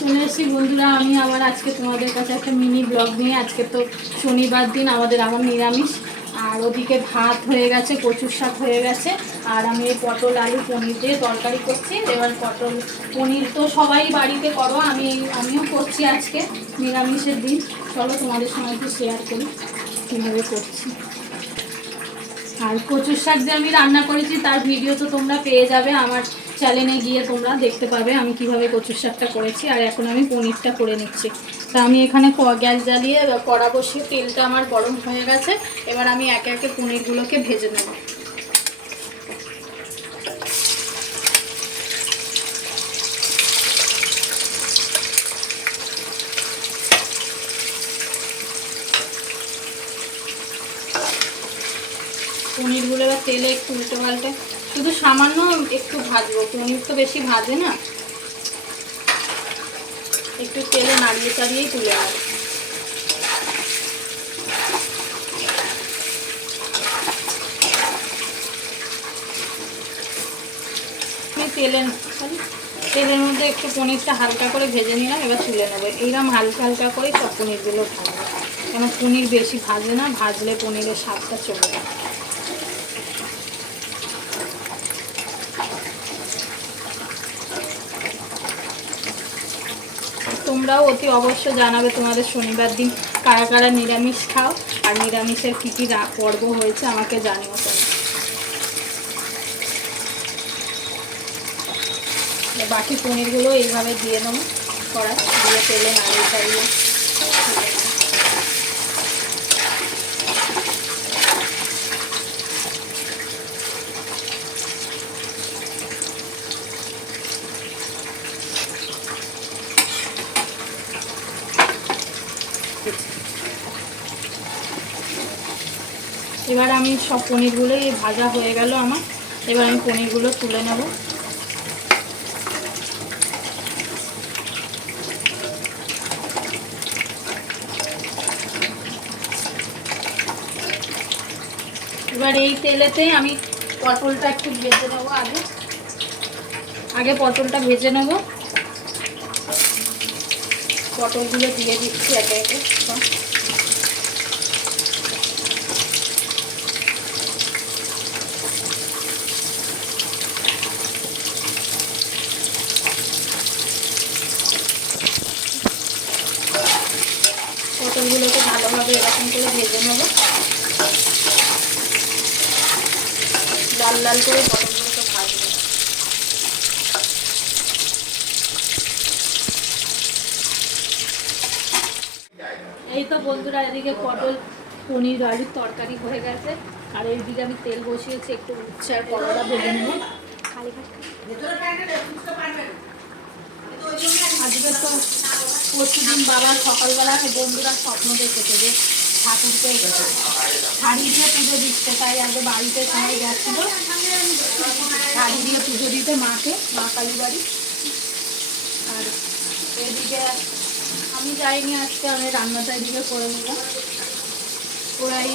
চলে এসেছি বন্ধুরা, আমি আবার আজকে তোমাদের কাছে একটা মিনি ব্লগ নিয়ে। আজকে তো শনিবার দিন, আমার নিরামিষ। আর ওদিকে ভাত হয়ে গেছে, কচুর শাক হয়ে গেছে, আর আমি এই পটল আলু পনির দিয়ে তরকারি করছি। এবার পটল পনির তো সবাই বাড়িতে করো, আমিও করছি আজকে নিরামিষের দিন। চলো তোমাদের সঙ্গে একটু শেয়ার করি কীভাবে করছি। আর কচুর শাক যে আমি রান্না করেছি তার ভিডিও তো তোমরা পেয়ে যাবে, আমার চ্যানেলে গিয়ে তোমরা দেখতে পাবে আমি কিভাবে কচুর শাকটা করেছি। আর এখন আমি পনিরটা করে নিচ্ছি। তা আমি এখানে গ্যাস জ্বালিয়ে কড়া বসিয়ে তেলটা আমার গরম হয়ে গেছে। এবার আমি একে একে পনিরগুলোকে ভেজে নেব। পনিরগুলো এবার তেলে একটু উল্টে পাল্টে শুধু সামান্য একটু ভাজবো, পনির তো বেশি ভাজে না, একটু তেলে নাড়িয়ে চাড়িয়েই তুলে নেব। তেলের মধ্যে একটু পনিরটা হালকা করে ভেজে নিলাম, এবার তুলে নেবো। এইরকম হালকা হালকা করে সব পনিরগুলো ভাজবো, কেন পনির বেশি ভাজে না, ভাজলে পনিরের স্বাদটা চলে যায়। তোমরাও অতি অবশ্য জানাবে তোমাদের শনিবার দিন কারা কারা নিরামিষ খাও, আর নিরামিষের কী কী পর্ব হয়েছে আমাকে জানিও তোমরা। বাকি পনিরগুলো এইভাবে দিয়ে নেবো, কড়াই দিয়ে তেলে নাড়িয়ে চাড়িয়ে। এবার আমি সব পনিরগুলোই ভাজা হয়ে গেল আমার। এবার আমি পনিরগুলো তুলে নেব। এবার এই তেলেতেই আমি পটলটা একটু ভেজে নেবো। আগে পটলটা ভেজে নেব। পটলগুলো দিয়ে দিচ্ছি একে একে। পটলগুলোকে ভালোভাবে এরকম করে ভেজে নেব, লাল লাল করে পটলগুলোকে ভাজবো। এই তো বন্ধুরা, এদিকে পটল পনির আলুর তরকারি হয়ে গেছে, আর এইদিকে আমি তেল বসিয়েছি, একটু উচ্ছে আর করলা ভেজে নেব। আজকে তো প্রতিদিন বাবার সকালবেলা বন্ধুরা স্বপ্ন দেখেছে যে ঠাকুরকে শাড়ি দিয়ে পুজো দিচ্ছে, তাই আগে বাড়িতে সবাই গেছিল শাড়ি দিয়ে পুজো দিতে মাকে, মা কালী বাড়ি। আর এদিকে আমি যাইনি, আজকে আমি রান্নাটা এদিকে করে নিলাম। ওরাই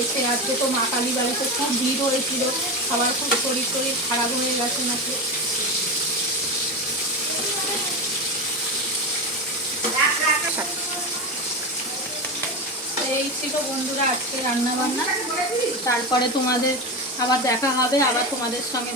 এসে আজকে তো মা কালী বাড়িতে খুব ভিড় হয়েছিল, আবার খুব শরীর খারাপ হয়ে গেছে নাকি। এই ছিল বন্ধুরা আজকে রান্না বান্না। তারপরে তোমাদের আবার দেখা হবে, আবার তোমাদের সঙ্গে